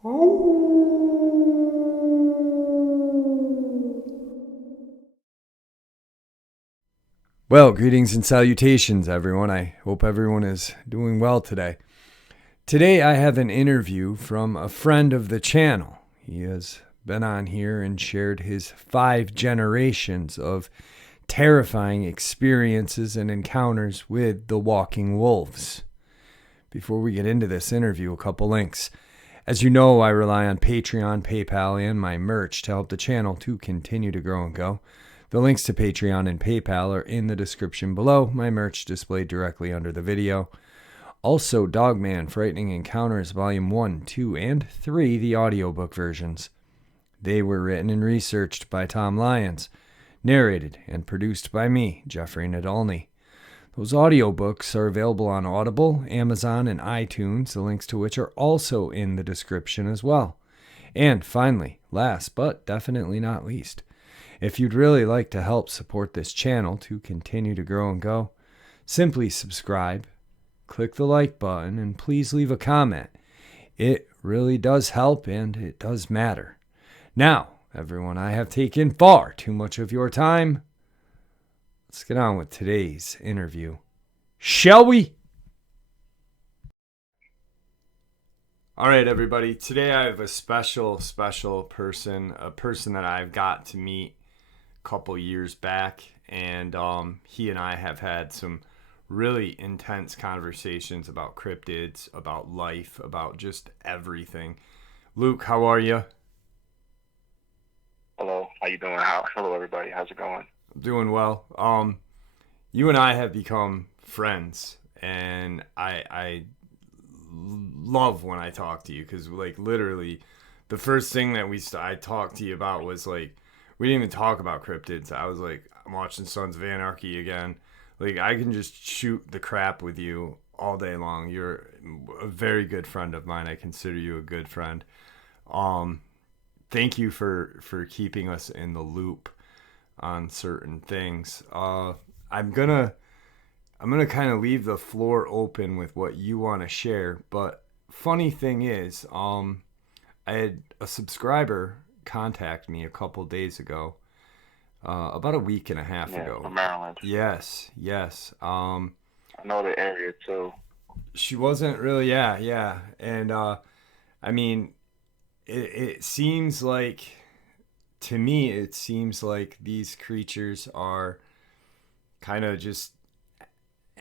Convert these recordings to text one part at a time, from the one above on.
Well, greetings and salutations, everyone. I hope everyone is doing well today. Today, I have an interview from a friend of the channel. He has been on here and shared his 5 generations of terrifying experiences and encounters with the walking wolves. Before we get into this interview, a couple links. As you know, I rely on Patreon, PayPal, and my merch to help the channel to continue to grow and go. The links to Patreon and PayPal are in the description below, my merch displayed directly under the video. Also, Dogman Frightening Encounters Volume 1, 2, and 3, the audiobook versions. They were written and researched by Tom Lyons, narrated and produced by me, Jeffrey Nadolny. Those audiobooks are available on Audible, Amazon, and iTunes, the links to which are also in the description as well. And finally, last but definitely not least, if you'd really like to help support this channel to continue to grow and go, simply subscribe, click the like button, and please leave a comment. It really does help and it does matter. Now, everyone, I have taken far too much of your time. Let's get on with today's interview. Shall we? All right, everybody. Today I have a special person, a person that I've got to meet couple years back, and he and I have had some really intense conversations about cryptids, about life, about just everything. Luke, how are you? Hello, how you doing? Hello, everybody. How's it going? I'm doing well. You and I have become friends, and I love when I talk to you because, like, literally, the first thing that I talked to you about was like, we didn't even talk about cryptids. I was like, I'm watching Sons of Anarchy again. Like, I can just shoot the crap with you all day long. You're a very good friend of mine. I consider you a good friend. Thank you for keeping us in the loop on certain things. I'm gonna kind of leave the floor open with what you want to share. But funny thing is, I had a subscriber contact me a couple days ago, about a week and a half ago. From Maryland. Yes. I know the area too. She wasn't really, yeah. And I mean, it seems like, to me, it seems like these creatures are kind of just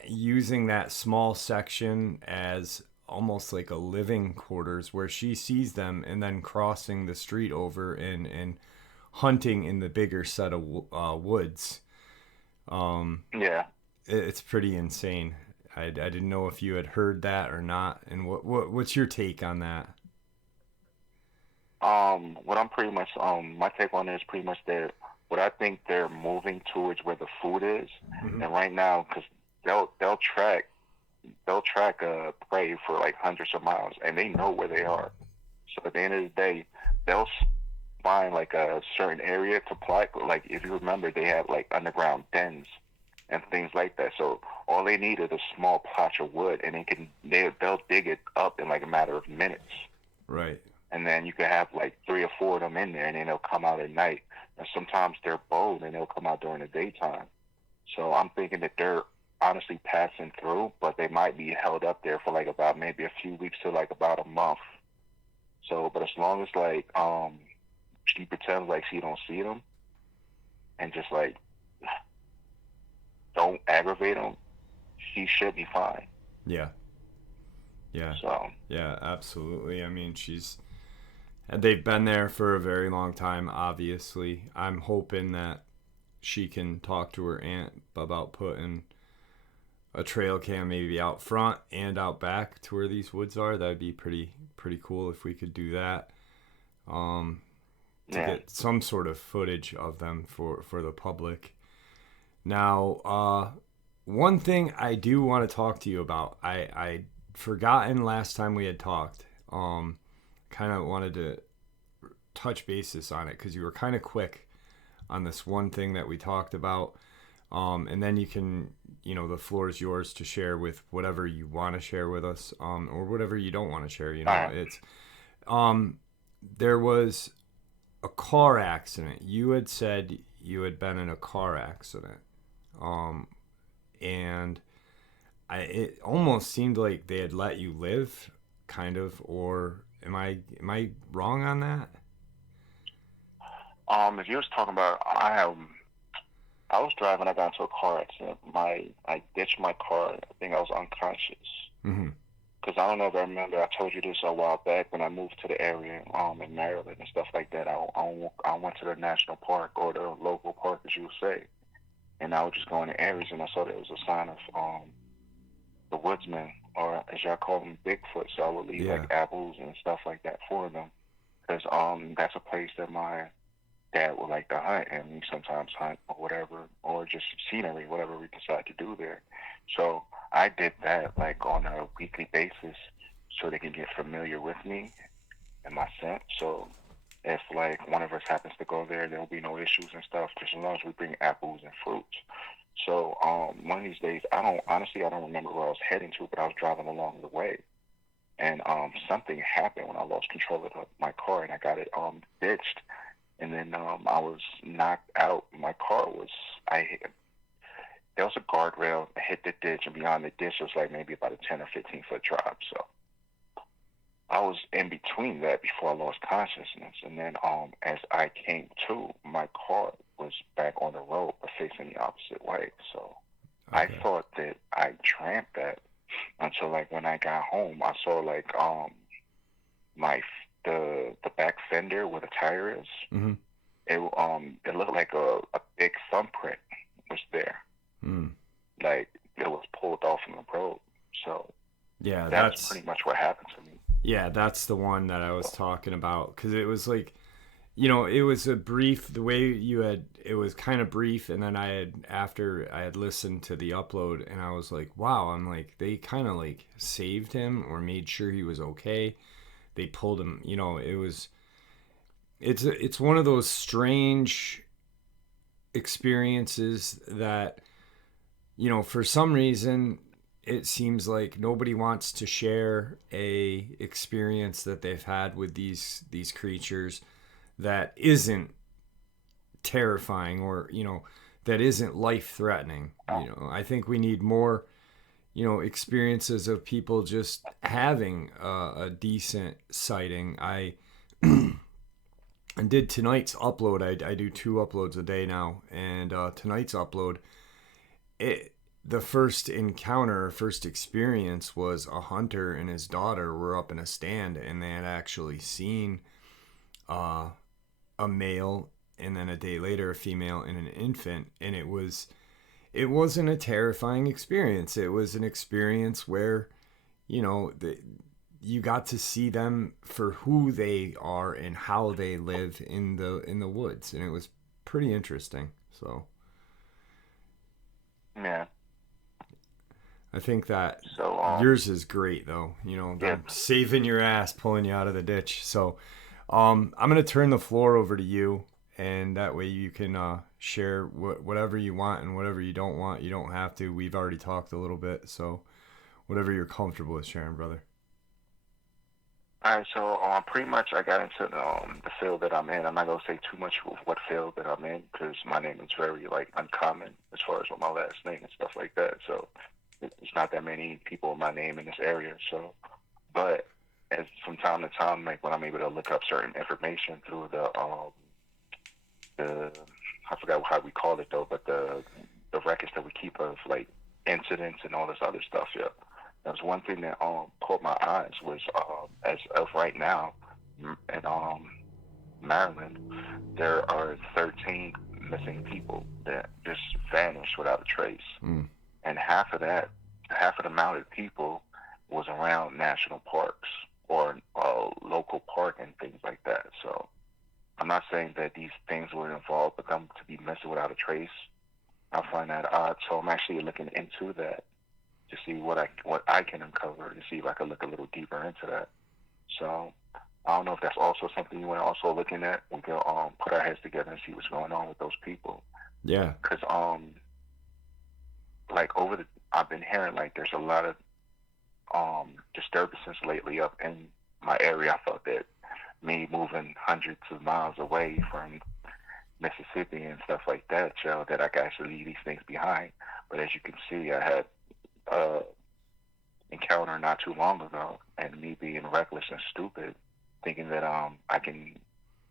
using that small section as almost like a living quarters where she sees them and then crossing the street over and hunting in the bigger set of woods. Yeah. It's pretty insane. I didn't know if you had heard that or not, and what's your take on that? What I'm pretty much my take on it is pretty much what I think they're moving towards where the food is, Mm-hmm. and right now because they'll track prey for like hundreds of miles, and they know where they are. So at the end of the day, they'll find like a certain area to plot. Like if you remember, they have like underground dens and things like that. So all they need is a small patch of wood, and they'll dig it up in like a matter of minutes. Right. And then you can have like 3 or 4 of them in there, and then they'll come out at night. And sometimes they're bold, and they'll come out during the daytime. So I'm thinking that they're honestly passing through, but they might be held up there for like about maybe a few weeks to like about a month. So, but as long as like she pretends like she don't see them, and just like don't aggravate them, she should be fine. Yeah. So Yeah, absolutely. I mean, they've been there for a very long time, obviously. I'm hoping that she can talk to her aunt about putting a trail cam maybe out front and out back to where these woods are. That'd be pretty cool if we could do that. To get some sort of footage of them for the public. Now, one thing I do want to talk to you about, I forgotten last time we had talked. Kind of wanted to touch basis on it because you were kind of quick on this one thing that we talked about. And then you can, the floor is yours to share with whatever you want to share with us, or whatever you don't want to share. It's There was a car accident. You had said you had been in a car accident. Um, and it almost seemed like they had let you live, kind of, or am I wrong on that? If you was talking about, I was driving. I got into a car accident. I ditched my car. I think I was unconscious. Mm-hmm. Because I don't know if I remember. I told you this a while back when I moved to the area, in Maryland and stuff like that. I went to the national park or the local park, as you would say, and I was just going to areas, and I saw there was a sign of the woodsman, or as y'all call them, Bigfoot. So I would leave Yeah. like apples and stuff like that for them, because that's a place that my dad would like to hunt, and we sometimes hunt or whatever, or just scenery, whatever we decide to do there. So I did that like on a weekly basis, so they can get familiar with me and my scent. So if like one of us happens to go there, there will be no issues and stuff, just as long as we bring apples and fruits. So one of these days, I don't remember where I was heading to, but I was driving along the way, and something happened when I lost control of my car and I got it ditched, and then I was knocked out. My car was I hit, there was a guardrail. I hit the ditch, and beyond the ditch, it was like maybe about a 10 or 15 foot drop. So I was in between that before I lost consciousness, and then as I came to, my car was back on the road, but facing the opposite way. So I Okay. thought that I tramped that until like when I got home, I saw like my the back fender where the tire is. Mm-hmm. It looked like a big thumbprint was there, Mm. like it was pulled off from the road. So Yeah, that's pretty much what happened to me. that's the one that I was talking about, because it was like, it was a brief, the way you had, it was kind of brief, and then after I had listened to the upload, and I was like, wow, I'm like, they kind of like saved him or made sure he was okay. They pulled him, it's one of those strange experiences that, for some reason it seems like nobody wants to share a experience that they've had with these creatures that isn't terrifying, or that isn't life threatening. I think we need more experiences of people just having a decent sighting. I did tonight's upload. I do 2 uploads a day now, and tonight's upload, it the first encounter, first experience was a hunter and his daughter were up in a stand, and they had actually seen uh, a male, and then a day later a female and an infant, and it wasn't a terrifying experience. It was an experience where you got to see them for who they are and how they live in the woods, and it was pretty interesting. So Yeah. I think that So yours is great, though. yeah. Them saving your ass, pulling you out of the ditch. So I'm gonna turn the floor over to you, and that way you can share whatever you want and whatever you don't want. You don't have to. We've already talked a little bit, so whatever you're comfortable with sharing, brother. All right, so pretty much I got into the field that I'm in. I'm not gonna say too much of what field that I'm in because my name is very like uncommon as far as with my last name and stuff like that. So it's not that many people with my name in this area. So, but as from time to time, like when I'm able to look up certain information through the I forgot how we call it though, but the records that we keep of like incidents and all this other stuff. Yeah, that was one thing that caught my eyes was as of right now in Maryland, there are 13 missing people that just vanished without a trace, Mm. and half of the amount of people was around national parks or local park and things like that. So I'm not saying that these things were involved, but them to be missing without a trace, I find that odd. So I'm actually looking into that to see what I can uncover to see if I can look a little deeper into that. So I don't know if that's also something you want to also looking at. We can put our heads together and see what's going on with those people. Yeah. Because like I've been hearing like there's a lot of disturbances lately up in my area. I thought that me moving hundreds of miles away from Mississippi and stuff like that, so that I could actually leave these things behind. But as you can see, I had uh encounter not too long ago, and me being reckless and stupid, thinking that I can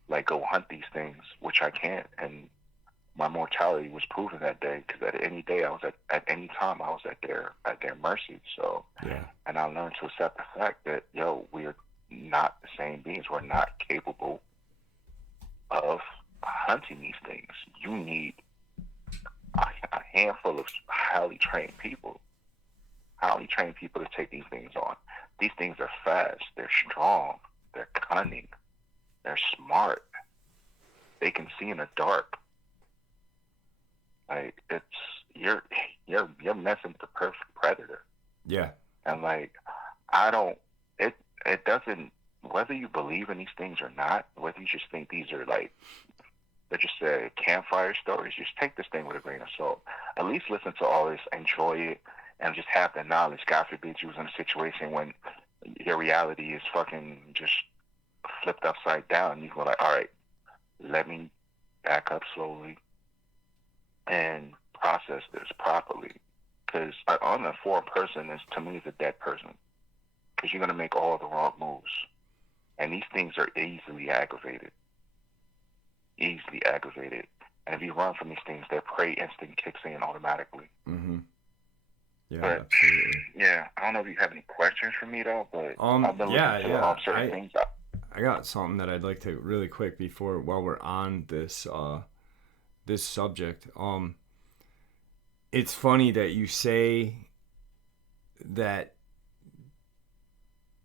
like go hunt these things, which I can't, and my mortality was proven that day, because at any day I was at any time I was at their mercy. So, Yeah. and I learned to accept the fact that we're not the same beings. We're not capable of hunting these things. You need a handful of highly trained people to take these things on. These things are fast. They're strong. They're cunning. They're smart. They can see in the dark. Like, it's you're messing with the perfect predator. Yeah. And like, I don't. It doesn't. Whether you believe in these things or not, whether you just think these are like, let's just say, campfire stories, just take this thing with a grain of salt. At least listen to all this, enjoy it, and just have the knowledge. God forbid you was in a situation when your reality is fucking just flipped upside down. You go like, all right, let me back up slowly and process this properly. Because an uninformed person is, to me, is a dead person. Because you're going to make all the wrong moves. And these things are easily aggravated. Easily aggravated. And if you run from these things, their prey instinct kicks in automatically. Mm-hmm. Yeah, But, absolutely. yeah, I don't know if you have any questions for me, though, but I've been looking to certain things. I got something that I'd like to really quick while we're on this this subject. It's funny that you say that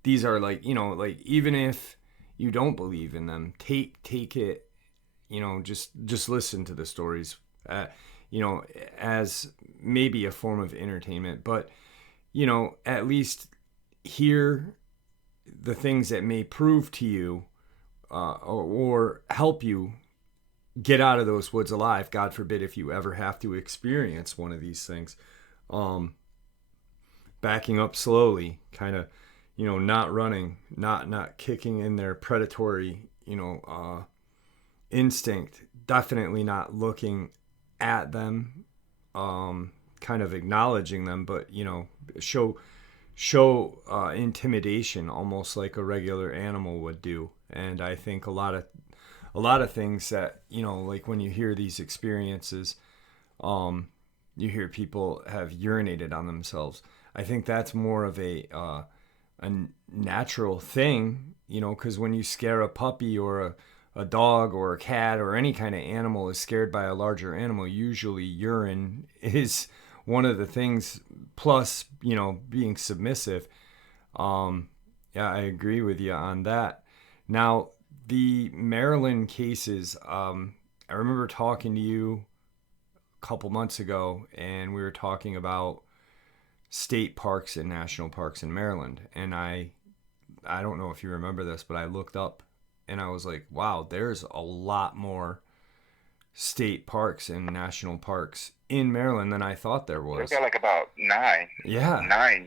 these are like, like, even if you don't believe in them, take it, just listen to the stories, as maybe a form of entertainment, but at least hear the things that may prove to you, or help you get out of those woods alive. God forbid if you ever have to experience one of these things. Backing up slowly, kind of, not running, not kicking in their predatory, instinct, definitely not looking at them, kind of acknowledging them, but show intimidation, almost like a regular animal would do. And I think a lot of things that, like when you hear these experiences, you hear people have urinated on themselves. I think that's more of a natural thing, because when you scare a puppy or a dog or a cat or any kind of animal is scared by a larger animal, usually urine is one of the things, plus, being submissive. Yeah, I agree with you on that. Now, the Maryland cases, I remember talking to you a couple months ago, and we were talking about state parks and national parks in Maryland. And I don't know if you remember this, but I looked up and I was like, wow, there's a lot more state parks and national parks in Maryland than I thought there was. They've got like about 9. Yeah.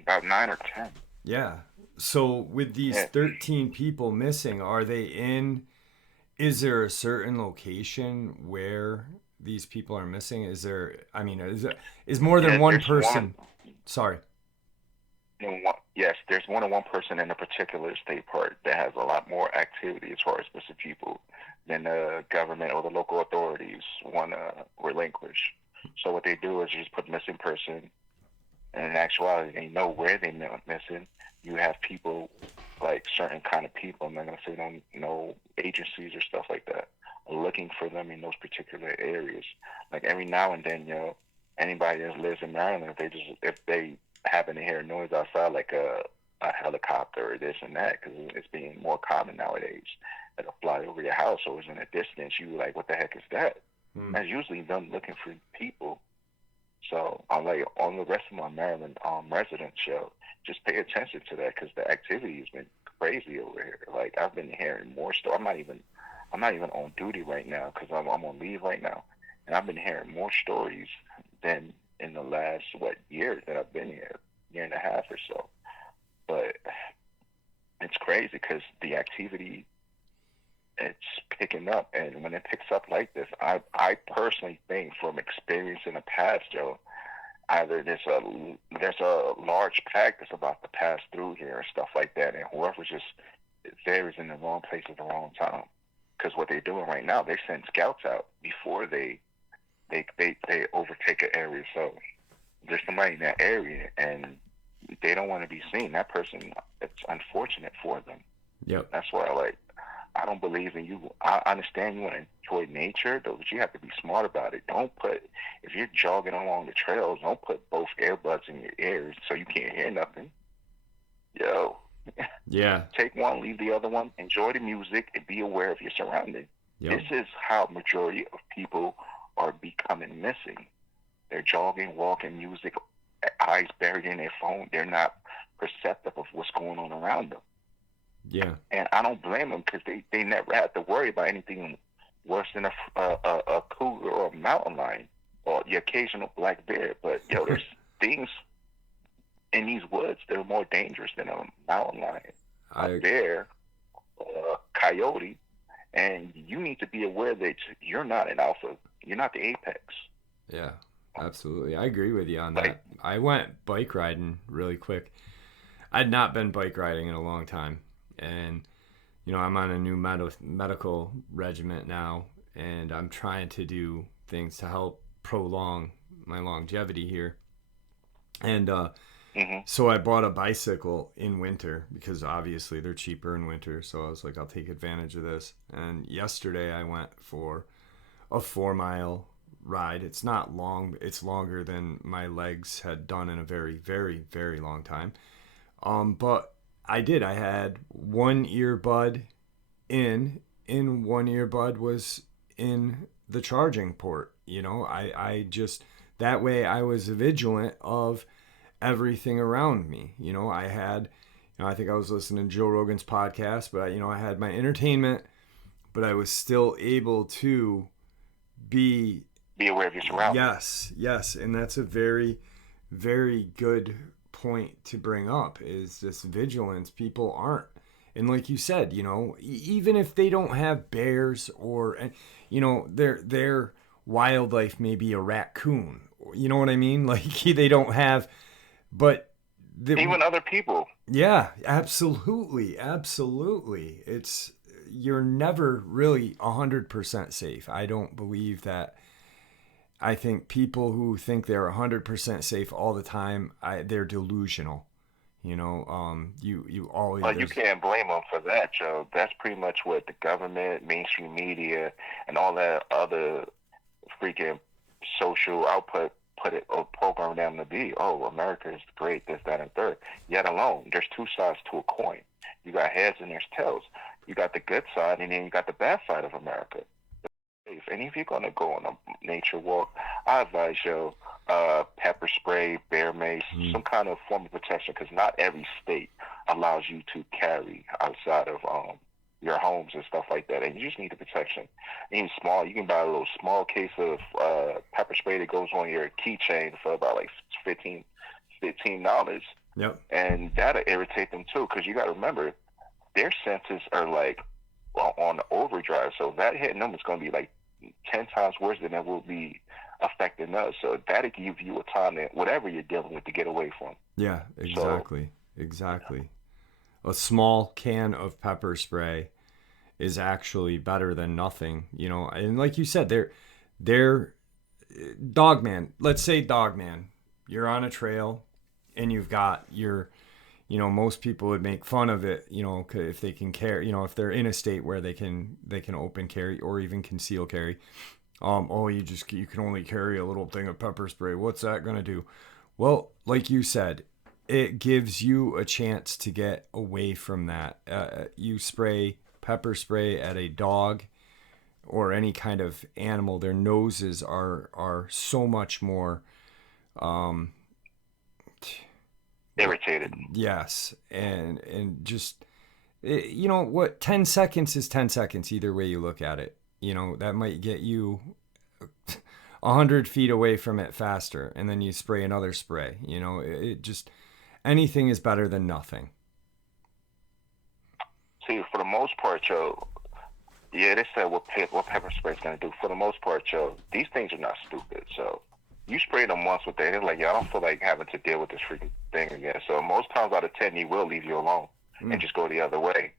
About 9 or 10. Yeah. So with these 13 people missing, is there a certain location where these people are missing? Is more than one person? Sorry. Yes, there's more than one person in a particular state park that has a lot more activity as far as missing people than the government or the local authorities want to relinquish. So what they do is just put missing person, and in actuality, they know where they missing. You have people, like certain kind of people, I'm not going to say no agencies or stuff like that, looking for them in those particular areas. Like every now and then, anybody that lives in Maryland, if they happen to hear a noise outside, like a helicopter or this and that, because it's being more common nowadays, that'll fly over your house or it's in a distance, you like, what the heck is that? That's usually them looking for people. So on the rest of my Maryland resident show, just pay attention to that, because the activity has been crazy over here. Like, I've been hearing more stuff. I'm not even on duty right now, because I'm on leave right now, and I've been hearing more stories than in the last year that I've been here, year and a half or so. But it's crazy because the activity it's picking up. And when it picks up like this, I personally think from experience in the past, Joe, either there's a large pack that's about to pass through here and stuff like that, and whoever's just there is in the wrong place at the wrong time. Because what they're doing right now, they send scouts out before they overtake an area. So there's somebody in that area, and they don't want to be seen. That person, it's unfortunate for them. Yep. That's why I don't believe in you. I understand you want to enjoy nature, though, but you have to be smart about it. If you're jogging along the trails, don't put both earbuds in your ears so you can't hear nothing. Yo. Yeah. Take one, leave the other one. Enjoy the music and be aware of your surroundings. Yep. This is how majority of people are becoming missing. They're jogging, walking, music, eyes buried in their phone. They're not perceptive of what's going on around them. Yeah. And I don't blame them because they never had to worry about anything worse than a cougar or a mountain lion or the occasional black bear. But, there's things in these woods that are more dangerous than a mountain lion, a bear, a coyote. And you need to be aware that you're not an alpha. You're not the apex. Yeah, absolutely. I agree with you on that. I went bike riding really quick. I'd not been bike riding in a long time. And, I'm on a new medical regiment now, and I'm trying to do things to help prolong my longevity here. And so I bought a bicycle in winter because obviously they're cheaper in winter. So I was like, I'll take advantage of this. And yesterday I went for a 4-mile ride. It's not long. It's longer than my legs had done in a very, very, very long time. But I did. I had one earbud in one earbud was in the charging port. I just, that way I was vigilant of everything around me. I had, I think I was listening to Joe Rogan's podcast, but I had my entertainment, but I was still able to be aware of your surroundings. Yes. And that's a very, very good point to bring up, is this vigilance. People aren't. And like you said, even if they don't have bears or, their wildlife may be a raccoon. You know what I mean? Like they don't have, but even other people. Yeah, absolutely. You're never really 100% safe. I don't believe that. I think people who think they're 100% safe all the time, they're delusional. You always. Well, you can't blame them for that, Joe. That's pretty much what the government, mainstream media, and all that other freaking social output program them to be. Oh, America is great, this, that, and third. Yet alone, there's two sides to a coin. You got heads and there's tails. You got the good side, and then you got the bad side of America. And if you're gonna go on a nature walk, I advise you pepper spray, bear mace, some kind of form of protection, because not every state allows you to carry outside of your homes and stuff like that, and you just need the protection. Even small, you can buy a little small case of pepper spray that goes on your keychain for about like $15. Yep. And that'll irritate them too, because you got to remember their senses are like on overdrive, so that hitting them is going to be like 10 times worse than it will be affecting us. So that'll give you a time that whatever you're dealing with to get away from. Yeah, exactly. A small can of pepper spray is actually better than nothing, and like you said, they're Dogman. Let's say Dogman, you're on a trail and you've got your, most people would make fun of it, if they can carry, if they're in a state where they can open carry or even conceal carry. You can only carry a little thing of pepper spray. What's that going to do? Well, like you said, it gives you a chance to get away from that. You spray pepper spray at a dog or any kind of animal, their noses are so much more irritated. Yes, and just 10 seconds is 10 seconds either way you look at it. That might get you 100 feet away from it faster, and then you spray another spray. It just, anything is better than nothing. See, for the most part, Joe, Yeah, they said what pepper spray is gonna do. For the most part, yo, these things are not stupid. So you spray them once with that, they're like, yo, I don't feel like having to deal with this freaking thing again. So most times out of 10, he will leave you alone and just go the other way.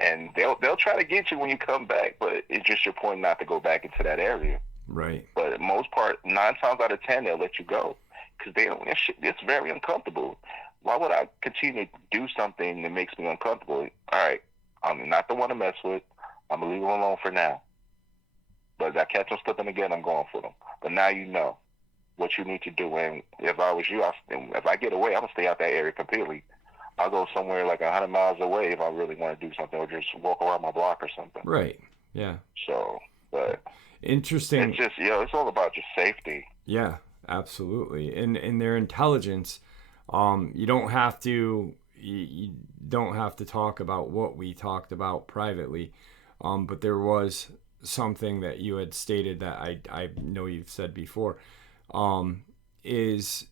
And they'll try to get you when you come back, but it's just your point not to go back into that area. Right. But most part, 9 times out of 10, they'll let you go because they don't. It's very uncomfortable. Why would I continue to do something that makes me uncomfortable? All right, I'm not the one to mess with. I'm gonna leave them alone for now. But if I catch them slipping again, I'm going for them. But now you know what you need to do. And if I was you, if I get away, I'm gonna stay out that area completely. I'll go somewhere like 100 miles away if I really want to do something, or just walk around my block or something. Right. Yeah. So, but interesting. It's just, it's all about just safety. Yeah, absolutely. And their intelligence. You don't have to. You don't have to talk about what we talked about privately. But there was something that you had stated that I know you've said before, is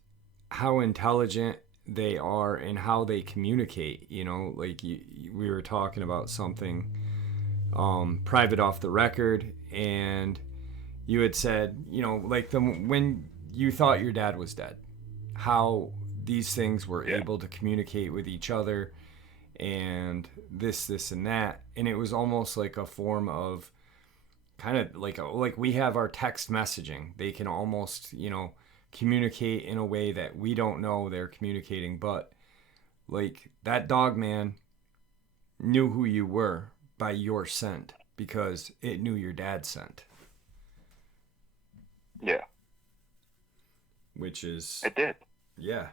how intelligent they are and how they communicate. You know, like we were talking about something private off the record, and you had said, you know, like when you thought your dad was dead, how these things were able to communicate with each other, and this and that, and it was almost like a form of kind of like we have our text messaging. They can almost, you know, communicate in a way that we don't know they're communicating, but like that Dogman knew who you were by your scent because it knew your dad's scent. Yeah. Which is... It did. Yeah.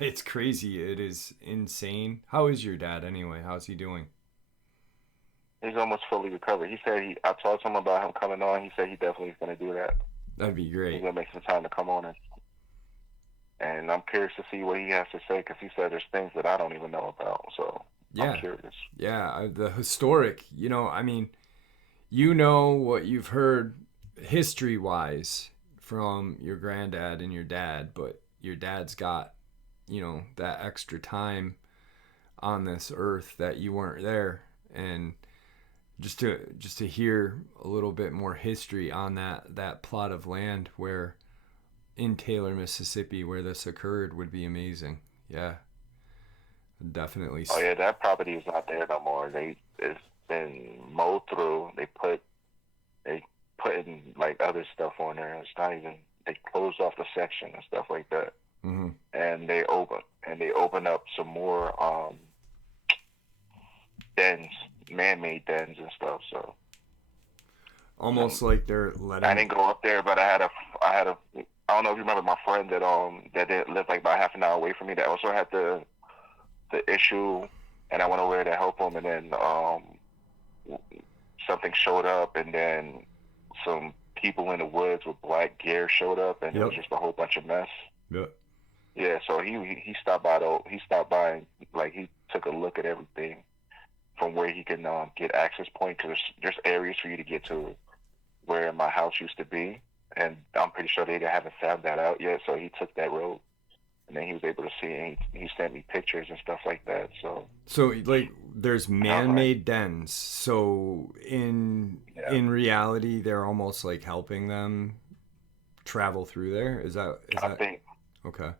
It's crazy. It is insane. How is your dad anyway? How's he doing? He's almost fully recovered. He said I talked to him about him coming on. He said he definitely is going to do that. That'd be great. He's going to make some time to come on. And I'm curious to see what he has to say because he said there's things that I don't even know about. So I'm curious. Yeah, the historic, you know, I mean, you know what you've heard history-wise from your granddad and your dad, but your dad's got, you know, that extra time on this earth that you weren't there. And just to hear a little bit more history on that plot of land where in Taylor, Mississippi, where this occurred would be amazing. Yeah, definitely. Oh yeah, that property is not there no more. It's been mowed through. They put in like other stuff on there. It's not even. They closed off the section and stuff like that. Mm-hmm. And they open up some more dens, man-made dens and stuff. So almost like they're letting. I didn't go up there, but I had a. I don't know if you remember my friend that didn't live like about half an hour away from me. That also had the issue, and I went over there to help him. And then something showed up, and then some people in the woods with black gear showed up, and it was just a whole bunch of mess. Yep. Yeah, so he stopped by though. He stopped by and like he took a look at everything from where he can get access point because there's areas for you to get to where my house used to be, and I'm pretty sure they haven't found that out yet. So he took that road, and then he was able to see it. And he sent me pictures and stuff like that. So like there's man-made dens. So in reality, they're almost like helping them travel through there. Is that? I think. Okay.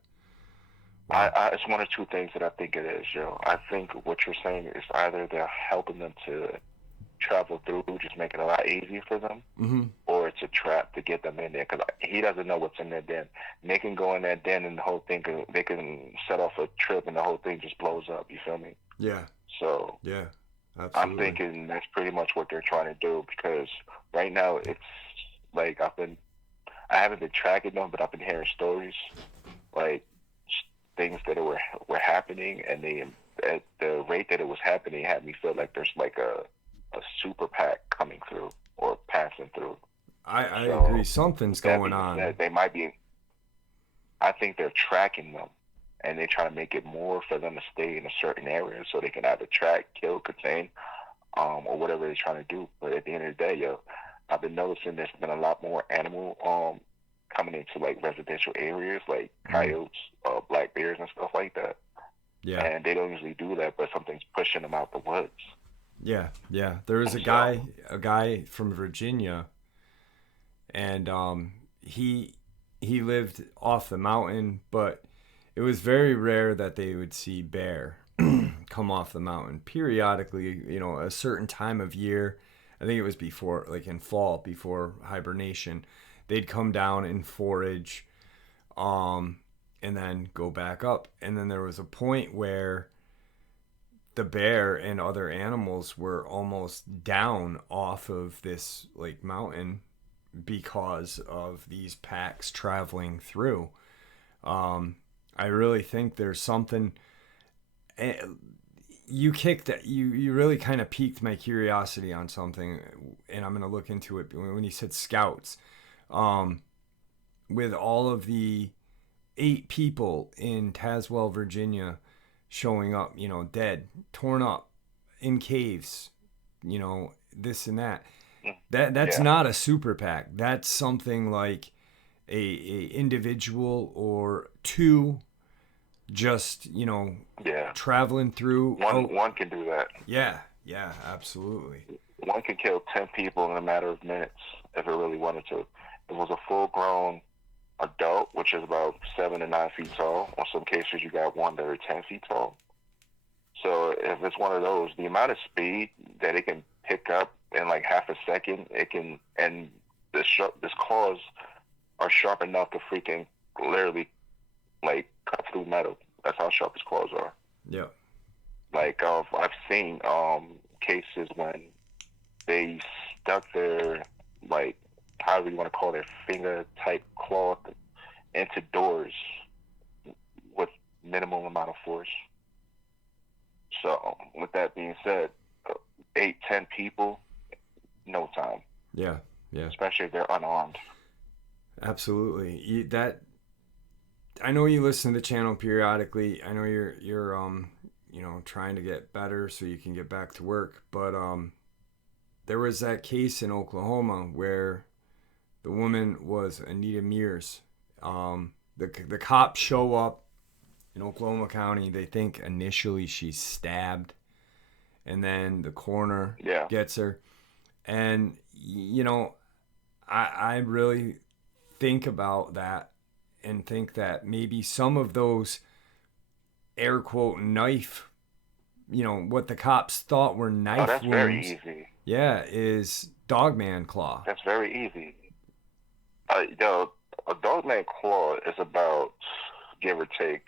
It's one or two things that I think it is, Joe. I think what you're saying is either they're helping them to travel through, just make it a lot easier for them, or it's a trap to get them in there because he doesn't know what's in their den. And they can go in that den and the whole thing, they can set off a trip and the whole thing just blows up. You feel me? Yeah. So yeah, absolutely. I'm thinking that's pretty much what they're trying to do because right now it's like I haven't been tracking them, but I've been hearing stories like things that were happening, and at the rate that it was happening had me feel like there's like a super PAC coming through or passing through. I agree. Something's going on. They might be. I think they're tracking them, and they're trying to make it more for them to stay in a certain area so they can either track, kill, contain, or whatever they're trying to do. But at the end of the day, I've been noticing there's been a lot more animal coming into like residential areas like coyotes, black bears and stuff like that. Yeah. And they don't usually do that, but something's pushing them out the woods. Yeah, yeah. There was a guy from Virginia, and he lived off the mountain, but it was very rare that they would see bear come off the mountain. Periodically, a certain time of year, I think it was before, like in fall, before hibernation, they'd come down and forage, um, and then go back up. And then there was a point where the bear and other animals were almost down off of this like mountain because of these packs traveling through. Um, I really think there's something. eh, You kicked that. You really kind of piqued my curiosity on something, and I'm gonna look into it. When you said scouts, um, with all of the 8 people in Tazewell, Virginia, showing up, dead, torn up, in caves, this and that. That's Yeah, not a super PAC. That's something like a individual or two just yeah. traveling through. One can do that. Yeah, yeah, absolutely. One can kill 10 people in a matter of minutes if it really wanted to. If it was a full-grown adult, which is about 7 to 9 feet tall. On some cases, you got one that are 10 feet tall. So if it's one of those, the amount of speed that it can pick up in like half a second, it can, and this claws are sharp enough to freaking literally like cut through metal. That's how sharp his claws are. Yeah. Like I've seen cases when they stuck their like however you want to call their finger type claw into doors with minimal amount of force. So with that being said, 8, 10 people, no time. Yeah, yeah, Especially if they're unarmed. absolutely. I know you listen to the channel periodically. I know you're trying to get better so you can get back to work. But there was that case in Oklahoma where the woman was Anita Mears. The cops show up in Oklahoma County. They think initially she's stabbed, and then the coroner Yeah. gets her. And I really think about that and think that maybe some of those air quote knife, what the cops thought were knife That's wounds. very easy. Yeah, is Dogman claw. That's very easy. A Dogman claw is about, give or take,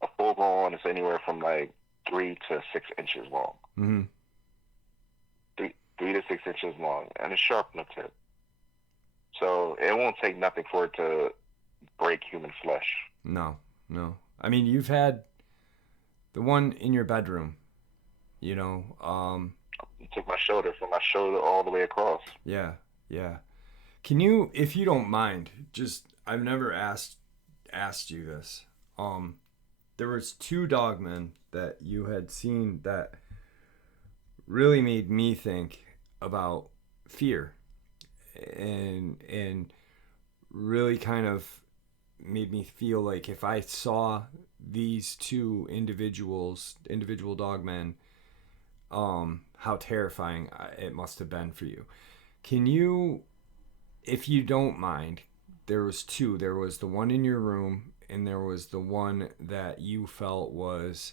a full grown is anywhere from like 3 to 6 inches long. Mm-hmm. 3 to 6 inches long, and it's sharp in the tip. So it won't take nothing for it to break human flesh. No. I mean, you've had the one in your bedroom, It took my shoulder from my shoulder all the way across. Yeah. Can you, if you don't mind, I've never asked you this. There was 2 dogmen that you had seen that really made me think about fear, and really kind of made me feel like if I saw these 2 individual dogmen, how terrifying it must have been for you. Can you, if you don't mind, there was 2. There was the one in your room, and there was the one that you felt was,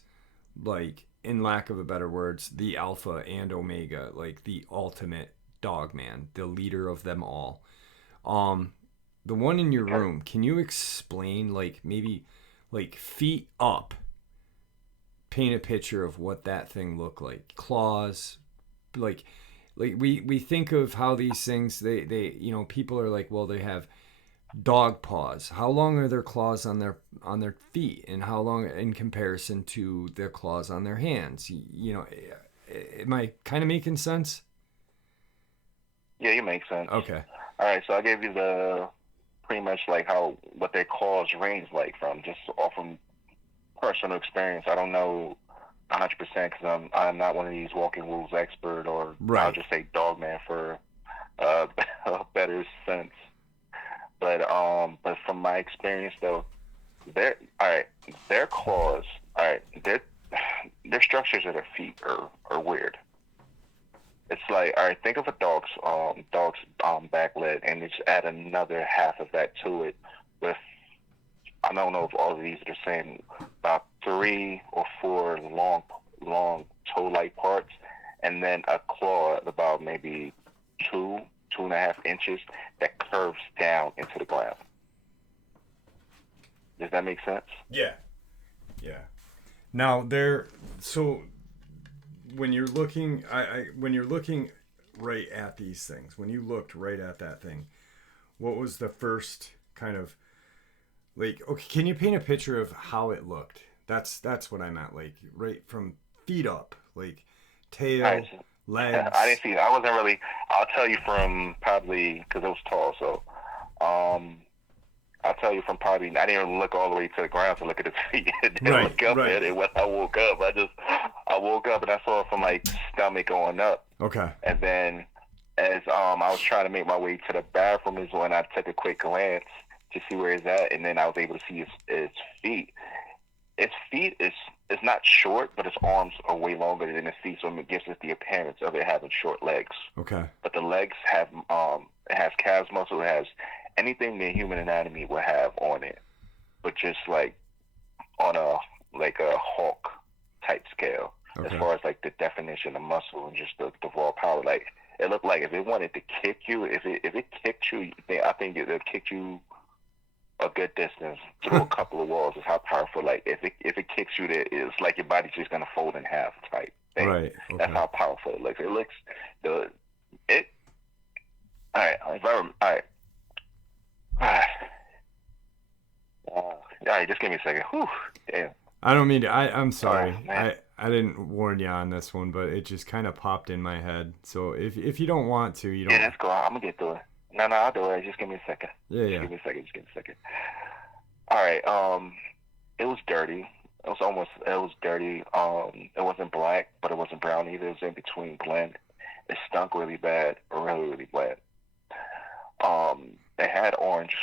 like, in lack of a better words, the alpha and omega, like the ultimate dogman, the leader of them all. The one in your room, can you explain, like, maybe, like, feet up, paint a picture of what that thing looked like? Claws, like we think of how these things, they people are like, well, they have dog paws. How long are their claws on their feet, and how long in comparison to their claws on their hands? Am I kind of making sense? Yeah, you make sense. Okay. All right, so I gave you the pretty much like what their claws range like from just off from personal experience. I don't know 100% because I'm not one of these walking rules expert, or Right. I'll just say dogman for a better sense. But from my experience though, their claws, their structures of their feet are weird. It's like, all right, think of a dog's back leg, and just add another half of that to it. With, I don't know if all of these are the same, about 3 or 4 long toe-like parts, and then a claw at about maybe 2.5 inches that curves down into the ground. Does that make sense? Yeah. Yeah. Now so when you're looking, when you're looking right at these things, when you looked right at that thing, what was the first kind of, like, okay, can you paint a picture of how it looked? That's what I meant, like right from feet up, like tail, legs. I didn't see it. I wasn't really. I'll tell you from probably because it was tall. So, I'll tell you from probably. I didn't even look all the way to the ground to look at its feet. I didn't look up at it when I woke up. I woke up and I saw it from like stomach going up. Okay. And then as I was trying to make my way to the bathroom is when I took a quick glance to see where it's at, and then I was able to see its feet. Its feet is not short, but its arms are way longer than its feet, so it gives us the appearance of it having short legs. Okay. But the legs have it has calves muscle, it has anything the human anatomy would have on it, but just like on a Hulk type scale. Okay. As far as like the definition of muscle and just the raw power, like it looked like if it wanted to kick you, if it kicked you, I think it kicked you a good distance through a couple of walls. Is how powerful. Like if it kicks you, it's like your body's just gonna fold in half type thing. Right. Okay. That's how powerful it looks. It looks it. All right. All right. All right. Just give me a second. Whew. Damn. I don't mean to. I'm sorry. I didn't warn you on this one, but it just kind of popped in my head. So if you don't want to, you don't. Yeah, let's go. I'm gonna get through it. No, I'll do it. Just give me a second. Yeah. Just give me a second. All right. It was dirty. It was dirty. It wasn't black, but it wasn't brown either. It was in between blend. It stunk really bad, really bad. They had orange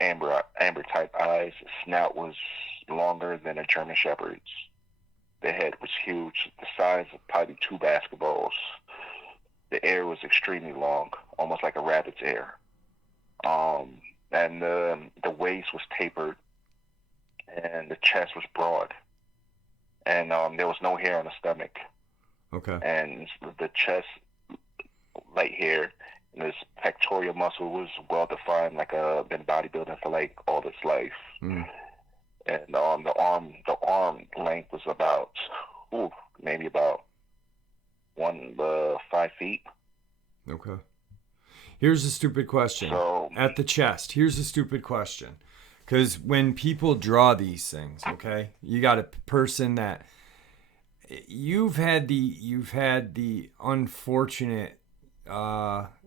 amber type eyes. Snout was longer than a German Shepherd's. The head was huge, the size of probably 2 basketballs. The ear was extremely long, almost like a rabbit's ear. And the waist was tapered, and the chest was broad, and there was no hair on the stomach. Okay. And the chest, light hair, and this pectoral muscle was well defined, like been bodybuilding for like all its life. Mm. And the arm length was about maybe about 5 feet. Okay. Here's a stupid question. So, at the chest, here's a stupid question. Because when people draw these things, okay, you got a person that you've had the unfortunate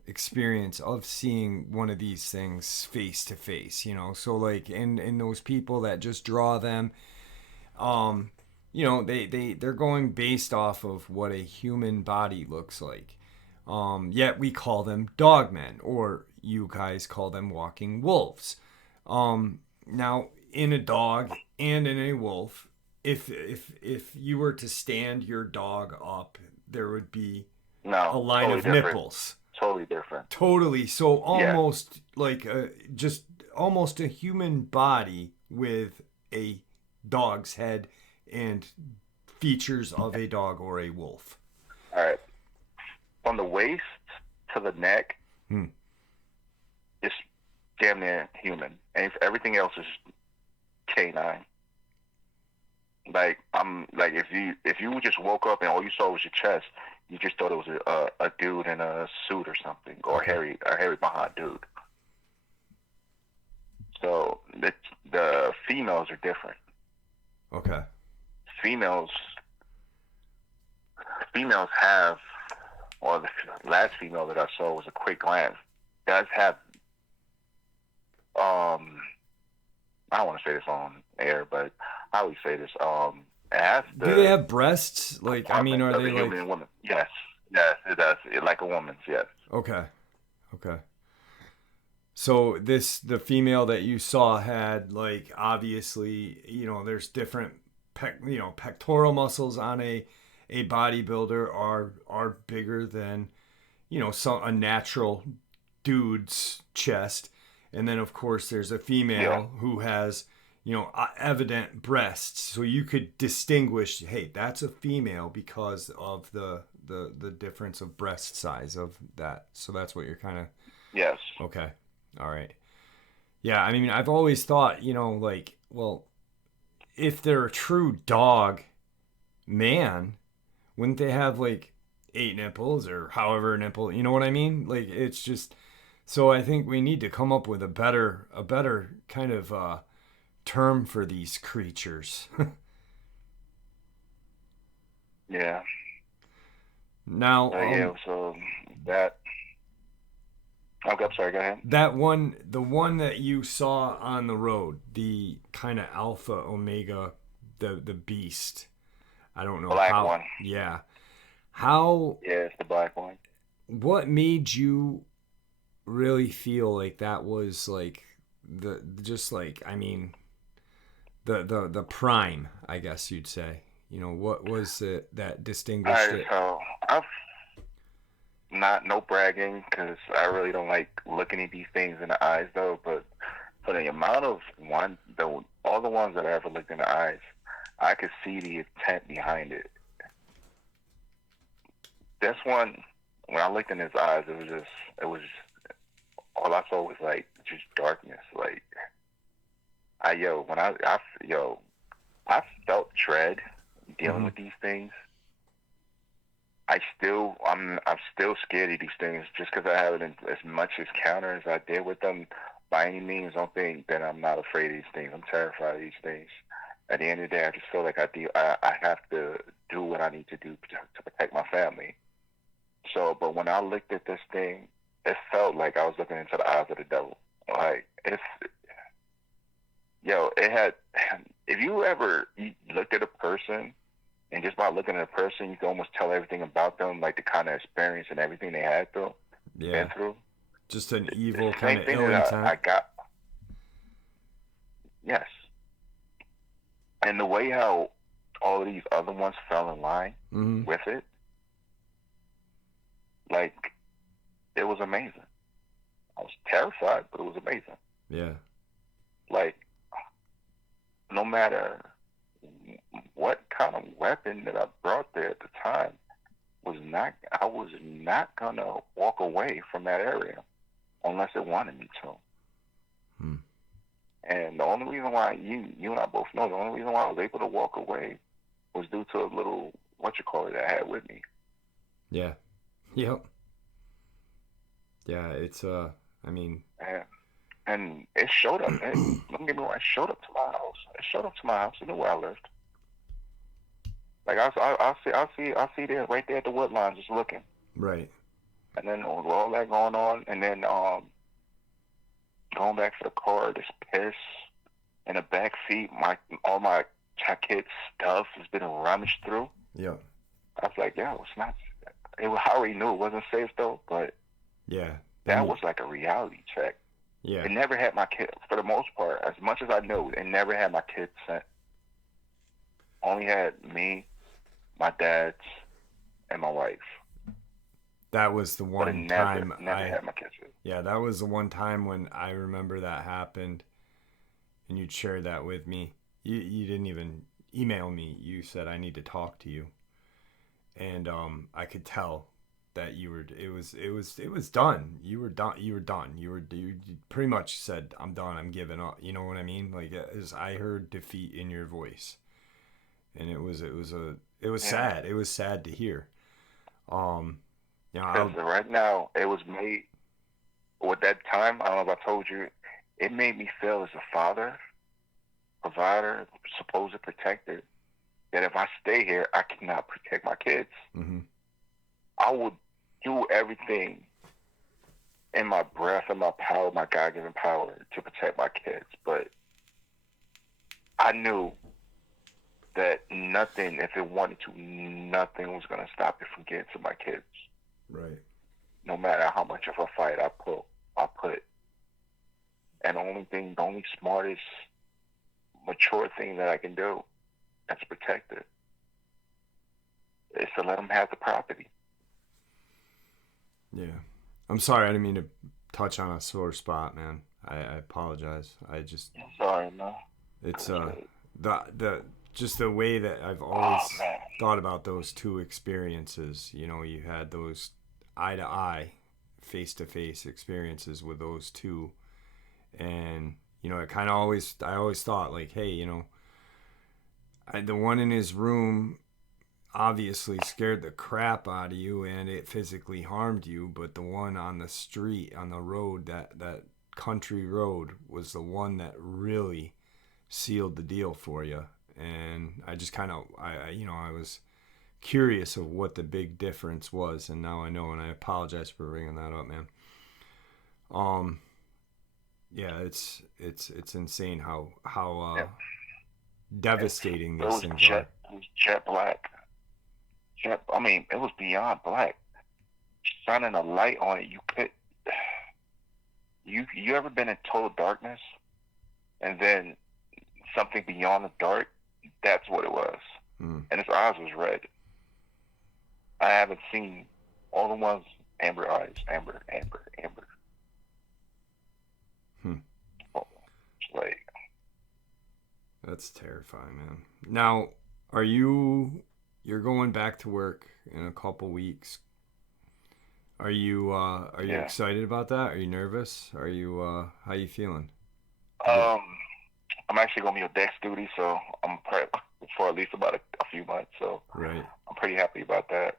experience of seeing one of these things face to face, you know. So like in those people that just draw them, you know, they're going based off of what a human body looks like. Yet we call them dogmen, or you guys call them walking wolves. Now in a dog and in a wolf, if you were to stand your dog up, there would be a line of nipples. Totally different. Totally. So almost like just almost a human body with a dog's head and features of a dog or a wolf. All right. From the waist to the neck, it's damn near human, and everything else is canine. Like if you just woke up and all you saw was your chest, you just thought it was a dude in a suit or something, or a hairy behind dude. So the females are different. Okay. Females have, or the last female that I saw was a quick glance, does have, I don't want to say this on air, but I always say this, it has do they have breasts? Like, I mean, are they like... woman? Yes, it does. Like a woman's, yes. Okay. So the female that you saw had, like, obviously, you know, there's different pectoral muscles on a a bodybuilder are bigger than, a natural dude's chest. And then of course there's a female who has, evident breasts. So you could distinguish, hey, that's a female because of the difference of breast size of that. So that's what you're kind of. Yes. Okay. All right. Yeah. I mean, I've always thought, well, if they're a true dog man, wouldn't they have like 8 nipples or however nipple, you know what I mean? Like, it's just, so I think we need to come up with a better kind of term for these creatures. Yeah. Now, so that. Okay, I'm sorry. Go ahead. the one that you saw on the road, the kind of Alpha Omega, the beast. I don't know black how. One. Yeah. How? Yeah, it's the black one. What made you really feel like that was like the just like I mean the prime, I guess you'd say. What was it that distinguished it? So I've no bragging because I really don't like looking at these things in the eyes though. But for the amount of all the ones that I ever looked in the eyes, I could see the intent behind it. This one, when I looked in his eyes, it was all I saw was like just darkness. Like I felt dread dealing with these things. I'm still scared of these things just because I haven't as much encounter as I did with them. By any means, don't think that I'm not afraid of these things. I'm terrified of these things. At the end of the day, I just feel like I have to do what I need to do to protect my family. So, but when I looked at this thing, it felt like I was looking into the eyes of the devil. Like it had. If you ever looked at a person, and just by looking at a person, you can almost tell everything about them, like the kind of experience and everything they had been through. Just an evil kind of ill intent. I got. Yes. And the way how all of these other ones fell in line with it, like, it was amazing. I was terrified, but it was amazing. Yeah. Like, no matter what kind of weapon that I brought there at the time, I was not gonna walk away from that area unless it wanted me to. And the only reason why you and I both know, the only reason why I was able to walk away was due to a little I had with me. Yeah. Yep. Yeah, it's I mean, and it showed up. Don't get me wrong, it showed up to my house. It showed up to my house. It knew where I lived. Like I'll see there right there at the wood line, just looking. Right. And then with all that going on, and then going back to the car, this piss in the back seat, all my jacket stuff has been rummaged through. Yeah. I was like, yo, it's not. I already knew it wasn't safe though, but yeah, that was like a reality check. Yeah. It never had my kids, for the most part, as much as I knew, it never had my kids sent. Only had me, my dad's, and my wife. That was the one time never had my kids. Yeah, that was the one time when I remember that happened, and you'd shared that with me. You didn't even email me. You said I need to talk to you, and I could tell that you were. It was done. You were done. You pretty much said, "I'm done. I'm giving up." You know what I mean? Like I heard defeat in your voice, and it was sad. It was sad to hear. Right now, it was made, with that time, I don't know if I told you, it made me feel as a father, provider, supposed protector, that if I stay here, I cannot protect my kids. Mm-hmm. I would do everything in my breath and my power, my God-given power, to protect my kids. But I knew that nothing, if it wanted to, nothing was going to stop it from getting to my kids. Right. No matter how much of a fight I put. And the only smartest, mature thing that I can do, that's protect it. is to let them have the property. Yeah. I'm sorry. I didn't mean to touch on a sore spot, man. I apologize. I just. I'm sorry, no. It's the just the way that I've always thought about those two experiences. You know, you had those eye to eye, face to face experiences with those two, and you know, I always thought like, hey, you know, the one in his room obviously scared the crap out of you and it physically harmed you, but the one on the street, on the road, that country road, was the one that really sealed the deal for you. And I just I was curious of what the big difference was, and now I know, and I apologize for bringing that up, man. Yeah, it's insane how devastating these things are. It was jet black. I mean, it was beyond black. Shining a light on it, you could. You ever been in total darkness, and then something beyond the dark? That's what it was. And his eyes was red. I haven't seen all the ones amber eyes, amber. Oh, it's like, that's terrifying, man. Now, you're going back to work in a couple weeks? Are you excited about that? Are you nervous? Are you how you feeling? I'm actually gonna be on desk duty, so I'm for at least about a few months. So right. I'm pretty happy about that.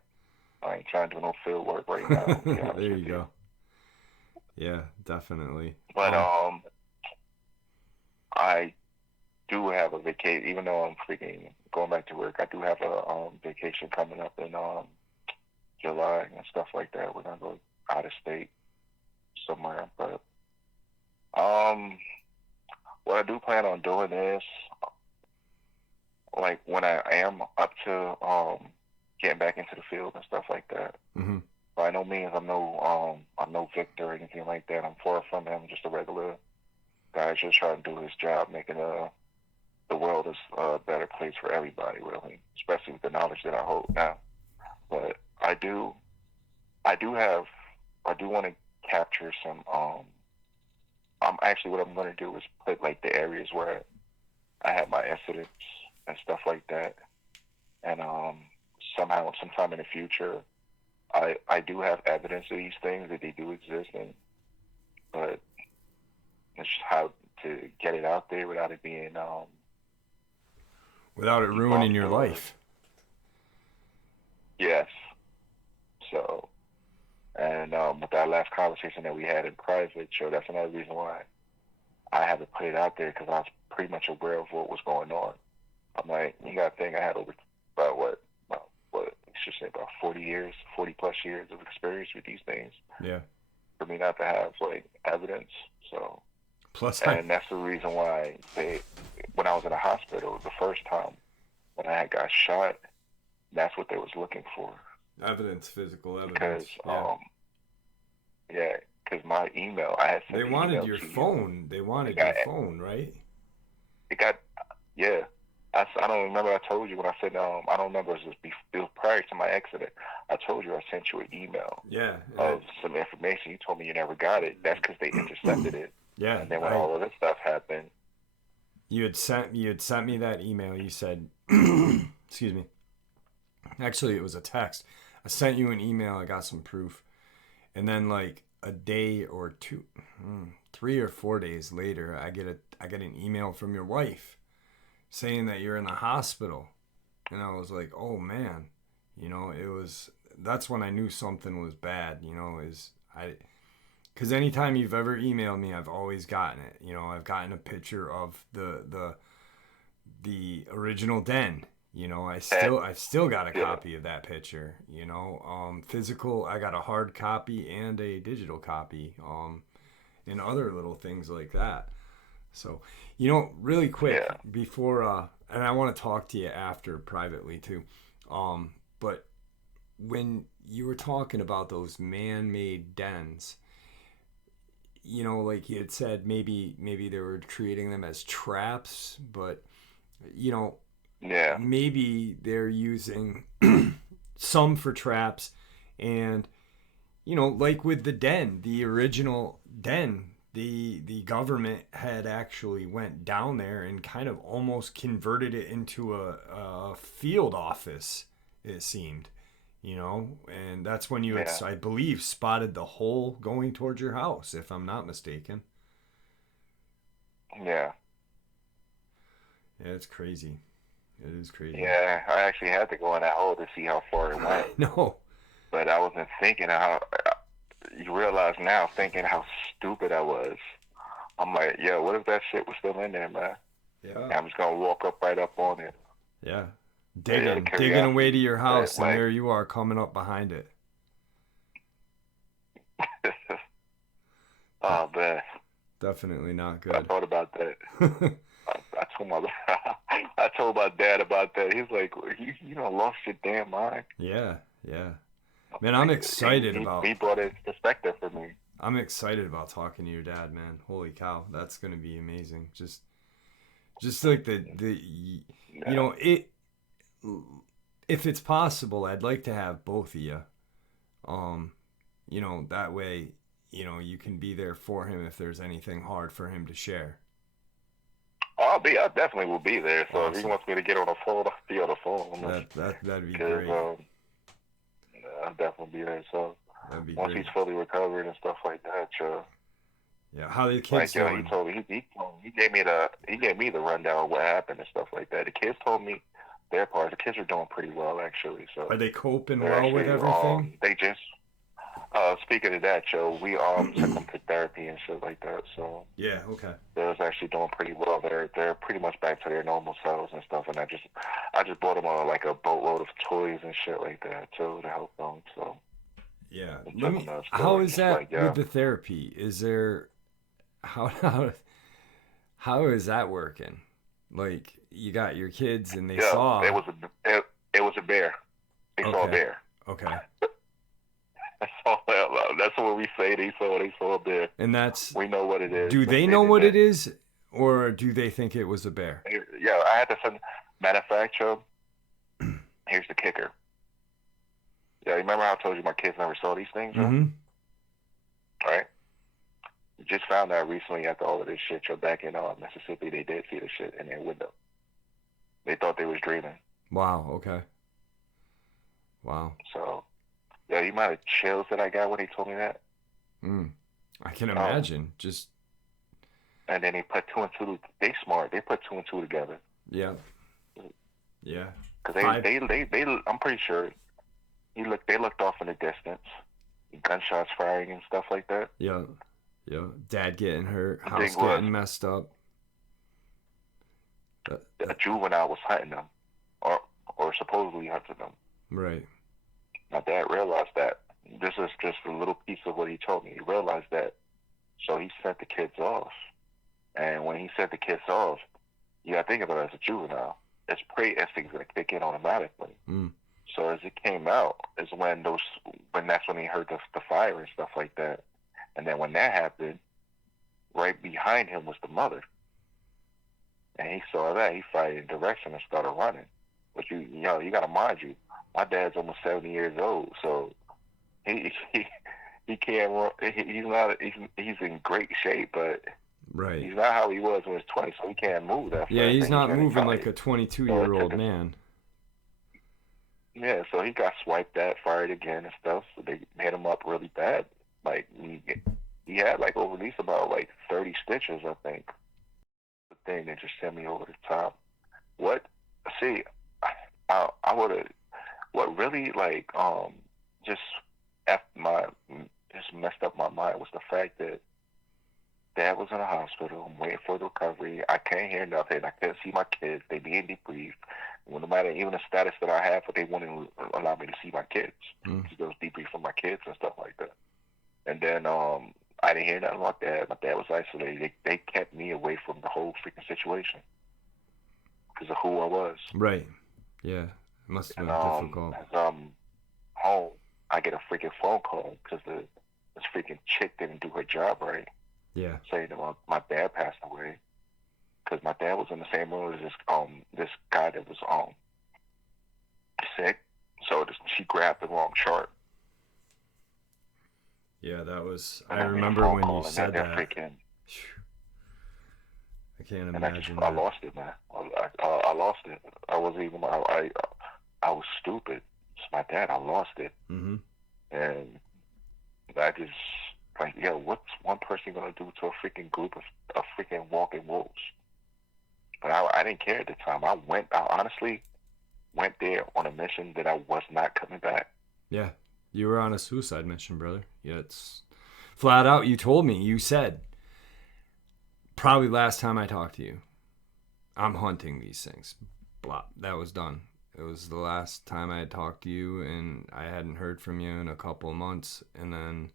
I ain't trying to do no field work right now. There you go. Yeah, definitely. But I do have a vacation, even though I'm freaking going back to work. I do have a vacation coming up in July and stuff like that. We're gonna go out of state somewhere, but what I do plan on doing is, like, when I am up to getting back into the field and stuff like that. Mm-hmm. By no means I'm no victor or anything like that. I'm far from it. I'm just a regular guy just trying to do his job, making the world a better place for everybody, really, especially with the knowledge that I hold now. But I do want to capture some. What I'm going to do is put like the areas where I had my incidents and stuff like that, and sometime in the future, I do have evidence of these things that they do exist, but it's just how to get it out there without it being without it ruining your life. Yes. So, and with that last conversation that we had in private, so that's another reason why I had to put it out there, because I was pretty much aware of what was going on. I'm like, you got to think I had about 40 plus years of experience with these things. Yeah. For me not to have like evidence, so. And that's the reason why when I was in the hospital the first time when I got shot, that's what they was looking for. Evidence, physical evidence. Because my email, I had sent. They wanted your phone. They wanted your phone, right? I don't remember. I told you when I said I don't remember. It was prior to my accident. I told you I sent you an email. Yeah. Of some information. You told me you never got it. That's because they intercepted it. Yeah. And then when all of this stuff happened, you had sent me that email. You said, excuse me. Actually, it was a text. I sent you an email. I got some proof, and then like a day or two, 3 or 4 days later, I get an email from your wife saying that you're in the hospital, and I was like, oh man, you know, that's when I knew something was bad. You know, because anytime you've ever emailed me, I've always gotten it. You know, I've gotten a picture of the original den. You know, I've still got a copy of that picture. You know, physical. I got a hard copy and a digital copy. And other little things like that. So, you know, really quick before, and I want to talk to you after privately too. But when you were talking about those man-made dens, you know, like you had said, maybe they were creating them as traps, but you know. Yeah. Maybe they're using some for traps, and like with the den, the original den, the government had actually went down there and kind of almost converted it into a field office, it seemed, and that's when you had, Yeah. I believe, spotted the hole going towards your house, if I'm not mistaken. Yeah. Yeah, it's crazy. It is crazy. Yeah. I actually had to go in that hole to see how far it went, No. but I wasn't thinking how. You realize now, thinking how stupid I was. I'm like, yo, what if that shit was still in there, man? Yeah. And I'm just gonna walk up right up on it. Yeah. Yeah, Digging away to curiosity. your But house, and like, there you are coming up behind it. oh man, Definitely not I good. thought about that. I told my I told my dad about that. He's like, you don't lost your damn mind. Yeah, yeah. I'm Man, like, he brought his perspective for me. I'm excited about talking to your dad, man. Holy cow, that's gonna be amazing. Just like Yeah. it. If it's possible, I'd like to have both of you. Um, that way, you can be there for him if there's anything hard for him to share. I definitely will be there. So if he Awesome. wants me to get on the phone, I'll be on the phone. That'd be Because great. I'll definitely be there. So That'd be once great. he's fully recovered and stuff like that, Yeah. How are the kids like he doing? told me he gave me the rundown of what happened and stuff like that. The kids told me their part. The kids are doing pretty well actually. So Are they coping they're well with actually everything? they just speaking of that, we took them to therapy and shit like that. So Yeah. Okay. they're actually doing pretty well. They're pretty much back to their normal selves and stuff. And I just bought them like a boatload of toys and shit like that too to help them. So Yeah. I'm Let telling me. them How still is just that like with yeah. the therapy? Is there how is that working? Like you got your kids and they Yeah, saw. it was a bear. They saw a Okay. bear. Okay. That's all. That's what we say. They saw a bear. And that's. We know what it is. Do they They know did what it that. is, or do they think it was a bear? Yeah, I had to send. Matter of fact, here's the kicker. Yeah, remember how I told you my kids never saw these things, Joe? Mm-hmm. Right? Just found out recently after all of this shit, back in Mississippi, they did see the shit in their window. They thought they was dreaming. Wow. Okay. Wow. So, yeah, you might have chills that I got when he told me that. I can Um, imagine. Just and then they put two and two. They smart. They put two and two together. yeah. Yeah. Because Five. I'm pretty sure they looked off in the distance, gunshots firing and stuff like that. Yeah. Yeah. Dad getting hurt. The House thing was, getting messed up. a juvenile was hunting them, or supposedly hunting them. Right. My dad realized that. This is just a little piece of what he told me. He realized that, so he sent the kids off. And when he sent the kids off, you got to think about it as a juvenile. Its prey instinct's gonna kick in automatically. So as it came out, is when that's when he heard the fire and stuff like that. And then when that happened, right behind him was the mother. And he saw that. He fired in direction and started running. But you got to mind you, my dad's almost 70 years old, so he can't run. He's in great shape, but right. he's not how he was when he was 20, so he can't move that fast. Yeah, he's not moving tired. like a 22-year-old man. Yeah, so he got swiped at, fired again and stuff. So they hit him up really bad. Like he had like over at least about like 30 stitches, I think. The thing that just sent me over the top. What? See, I would have. What really like just just messed up my mind was the fact that Dad was in a hospital. I'm waiting for the recovery. I can't hear nothing. I can't see my kids. They being debriefed. No matter even the status that I have, but they wouldn't allow me to see my kids. There was debrief from my kids and stuff like that. And then I didn't hear nothing about that. My dad was isolated. They kept me away from the whole freaking situation because of who I was. Right. Yeah. It must have been difficult. As I'm home, I get a freaking phone call because this freaking chick didn't do her job right. Yeah. Saying that my dad passed away because my dad was in the same room as this guy that was sick. So she grabbed the wrong chart. Yeah, that was. And I remember when you said that. Freaking, I can't and imagine. I lost it, man. I lost it. I wasn't even. I was stupid. It's my dad. I lost it. Mm-hmm. And I just like, yo, what's one person gonna do to a freaking group of freaking walking wolves? But I didn't care at the time. I honestly went there on a mission that I was not coming back. Yeah, you were on a suicide mission, brother. Yeah, it's flat out. You told me. You said probably last time I talked to you, I'm hunting these things. Blah. That was done. It was the last time I had talked to you, and I hadn't heard from you in a couple of months. And then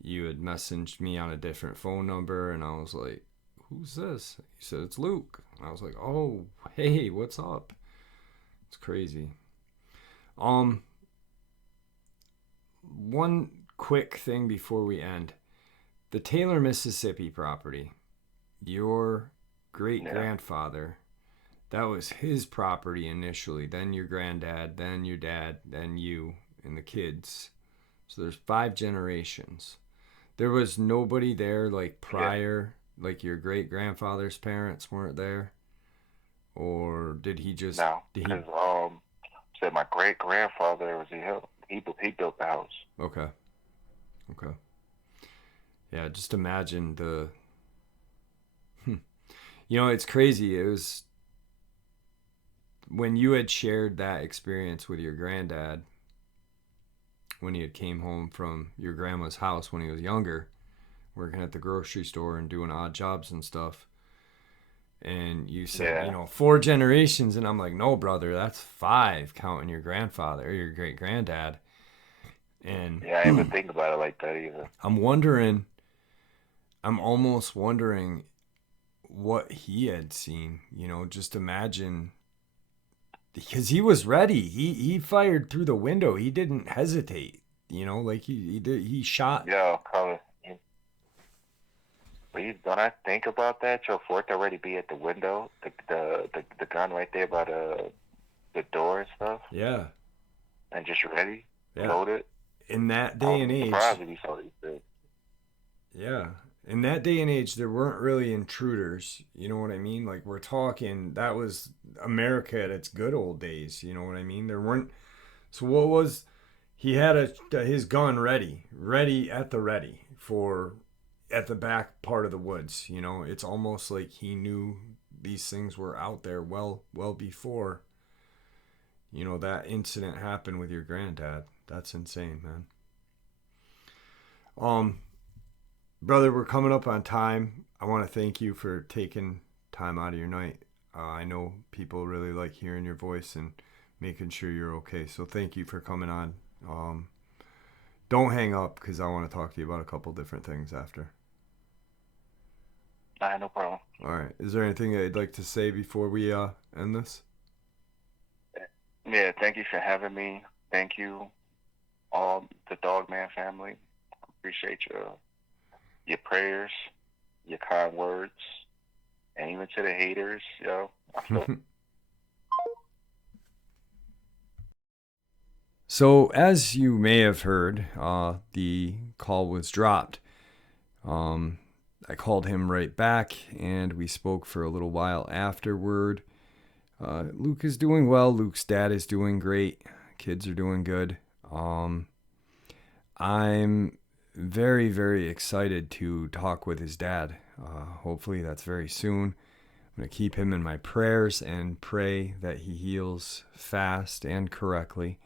you had messaged me on a different phone number, and I was like, who's this? You said, it's Luke. And I was like, oh, hey, what's up? It's crazy. One quick thing before we end. The Taylor, Mississippi property, your great-grandfather, that was his property initially, then your granddad, then your dad, then you and the kids. So there's 5 generations. There was nobody there like prior, like your great-grandfather's parents weren't there? Or did he just... No, because said my great-grandfather, he built the house. Okay. Yeah, just imagine the... You know, it's crazy. It was... When you had shared that experience with your granddad, when he had came home from your grandma's house when he was younger, working at the grocery store and doing odd jobs and stuff, and you said, 4 generations, and I'm like, no, brother, that's 5 counting your grandfather or your great granddad. And yeah, I didn't even think about it like that either. I'm almost wondering what he had seen. Just imagine, because he was ready. He fired through the window. He didn't hesitate. Like he shot. Yeah, probably. Don't I think about that? Your fort already be at the window, the gun right there by the door and stuff. Yeah. And just ready, loaded. In that day and age. Yeah. In that day and age, there weren't really intruders. You know what I mean? Like, we're talking, that was America at its good old days. You know what I mean? There weren't. So what was, he had his gun ready at the ready at the back part of the woods. It's almost like he knew these things were out there well before, that incident happened with your granddad. That's insane, man. Brother, we're coming up on time. I want to thank you for taking time out of your night. I know people really like hearing your voice and making sure you're okay. So thank you for coming on. Don't hang up, because I want to talk to you about a couple different things after. No problem. All right. Is there anything that you'd like to say before we end this? Yeah, thank you for having me. Thank you, all the Dogman family. I appreciate your prayers, your kind words, and even to the haters, So, as you may have heard, the call was dropped. I called him right back, and we spoke for a little while afterward. Luke is doing well. Luke's dad is doing great. Kids are doing good. I'm very, very excited to talk with his dad. Hopefully that's very soon. I'm going to keep him in my prayers and pray that he heals fast and correctly.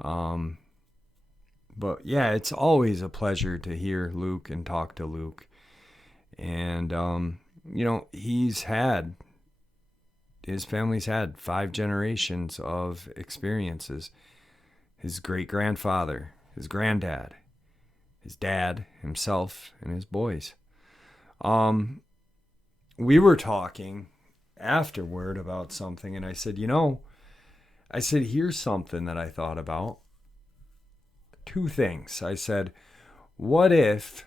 But yeah, it's always a pleasure to hear Luke and talk to Luke. And, his family's had 5 generations of experiences. His great-grandfather, his granddad, his dad, himself, and his boys. We were talking afterward about something, and I said, here's something that I thought about. 2 things. I said, what if,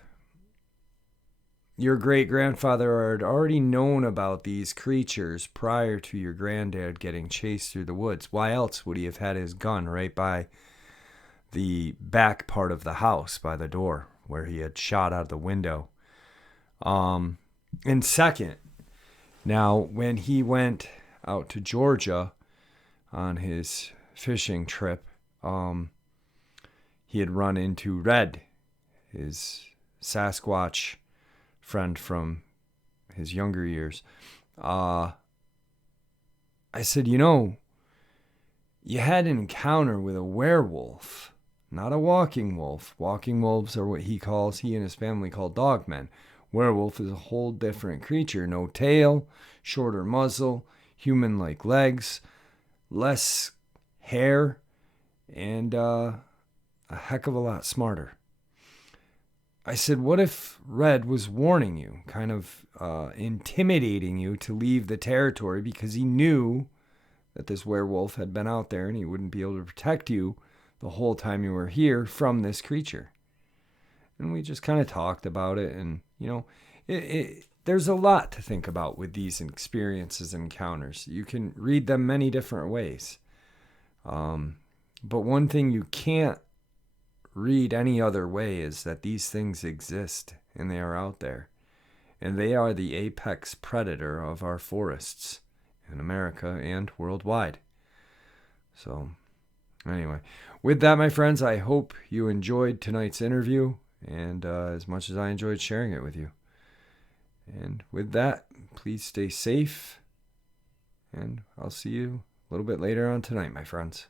your great-grandfather had already known about these creatures prior to your granddad getting chased through the woods. Why else would he have had his gun right by the back part of the house, by the door, where he had shot out the window? And second, now when he went out to Georgia on his fishing trip, he had run into Red, his Sasquatch friend from his younger years. I said, you had an encounter with a werewolf, not a walking wolf. Walking wolves are what he and his family call dogmen. Werewolf is a whole different creature. No tail, shorter muzzle, human-like legs, less hair, and a heck of a lot smarter. I said, what if Red was warning you, kind of intimidating you to leave the territory because he knew that this werewolf had been out there and he wouldn't be able to protect you the whole time you were here from this creature? And we just kind of talked about it, and, there's a lot to think about with these experiences and encounters. You can read them many different ways. But one thing you can't read any other way is that these things exist and they are out there. And they are the apex predator of our forests in America and worldwide. So, anyway, with that, my friends, I hope you enjoyed tonight's interview and as much as I enjoyed sharing it with you. And with that, please stay safe, and I'll see you a little bit later on tonight, my friends.